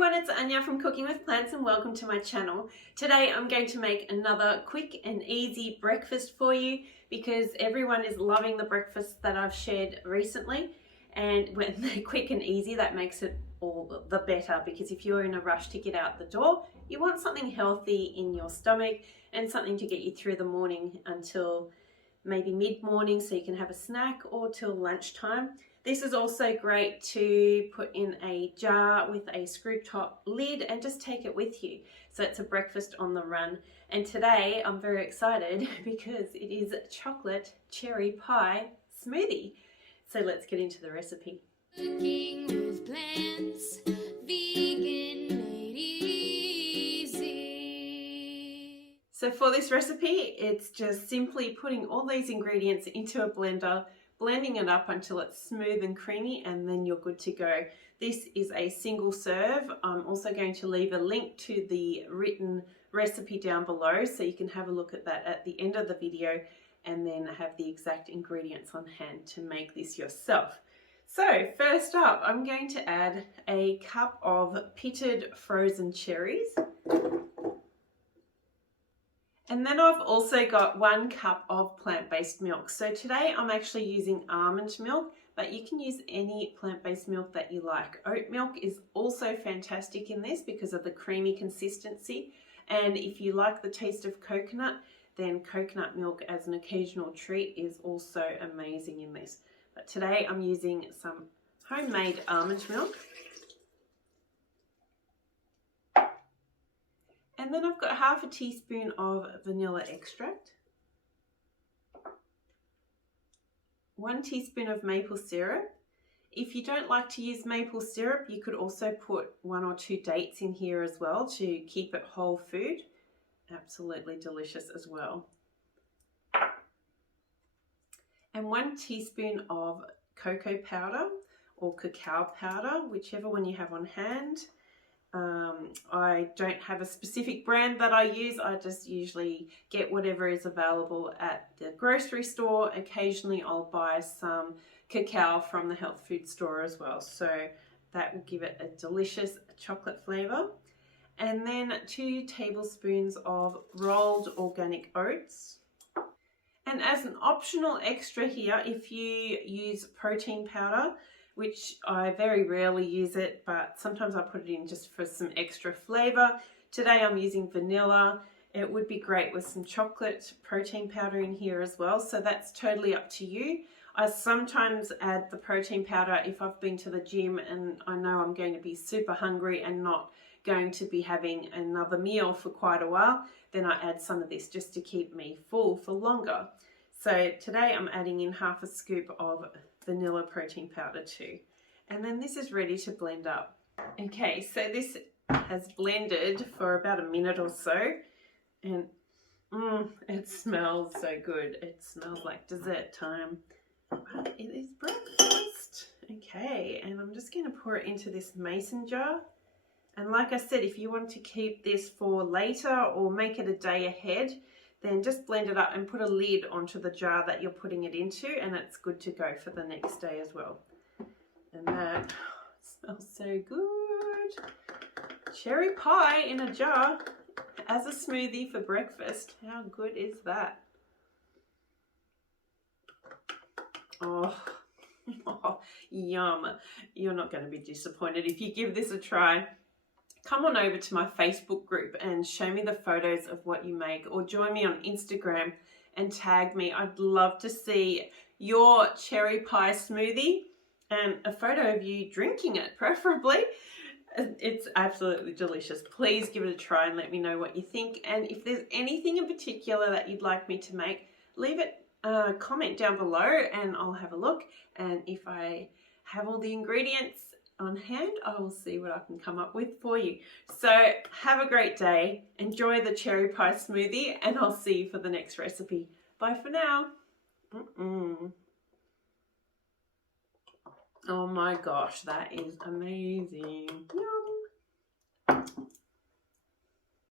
everyone, it's Anja from Cooking with Plants and welcome to my channel. Today I'm going to make another quick and easy breakfast for you because everyone is loving the breakfast that I've shared recently, and when they're quick and easy that makes it all the better, because if you're in a rush to get out the door you want something healthy in your stomach and something to get you through the morning until maybe mid-morning so you can have a snack, or till lunchtime. This is also great to put in a jar with a screw top lid and just take it with you. So it's a breakfast on the run. And today I'm very excited because it is chocolate cherry pie smoothie. So let's get into the recipe. Cooking with plants, vegan made easy. So for this recipe, it's just simply putting all these ingredients into a blender, blending it up until it's smooth and creamy, and then you're good to go. This is a single serve. I'm also going to leave a link to the written recipe down below so you can have a look at that at the end of the video and then have the exact ingredients on hand to make this yourself. So first up, I'm going to add a cup of pitted frozen cherries. And then I've also got 1 cup of plant-based milk. So today I'm actually using almond milk, but you can use any plant-based milk that you like. Oat milk is also fantastic in this because of the creamy consistency. And if you like the taste of coconut, then coconut milk as an occasional treat is also amazing in this. But today I'm using some homemade almond milk. And then I've got half a teaspoon of vanilla extract, 1 teaspoon of maple syrup. If you don't like to use maple syrup, you could also put 1 or 2 dates in here as well to keep it whole food. Absolutely delicious as well. And 1 teaspoon of cocoa powder or cacao powder, whichever one you have on hand. I don't have a specific brand that I use. I just usually get whatever is available at the grocery store. Occasionally I'll buy some cacao from the health food store as well. So that will give it a delicious chocolate flavor. And then 2 tablespoons of rolled organic oats. And as an optional extra here, if you use protein powder, which I very rarely use it, but sometimes I put it in just for some extra flavor. Today I'm using vanilla. It would be great with some chocolate protein powder in here as well, so that's totally up to you. I sometimes add the protein powder if I've been to the gym and I know I'm going to be super hungry and not going to be having another meal for quite a while, then I add some of this just to keep me full for longer. So today I'm adding in half a scoop of vanilla protein powder too. And then this is ready to blend up. Okay, so this has blended for about a minute or so, and it smells so good. It smells like dessert time. But it is breakfast. Okay, and I'm just going to pour it into this mason jar. And like I said, if you want to keep this for later or make it a day ahead, then just blend it up and put a lid onto the jar that you're putting it into, and it's good to go for the next day as well. And that smells so good. Cherry pie in a jar as a smoothie for breakfast. How good is that? Oh, yum. You're not going to be disappointed if you give this a try. Come on over to my Facebook group and show me the photos of what you make, or join me on Instagram and tag me. I'd love to see your cherry pie smoothie and a photo of you drinking it, preferably. It's absolutely delicious. Please give it a try and let me know what you think. And if there's anything in particular that you'd like me to make, leave it a comment down below and I'll have a look. And if I have all the ingredients on hand, I will see what I can come up with for you. So have a great day, enjoy the cherry pie smoothie, and I'll see you for the next recipe. Bye for now. Oh my gosh, that is amazing. Yum.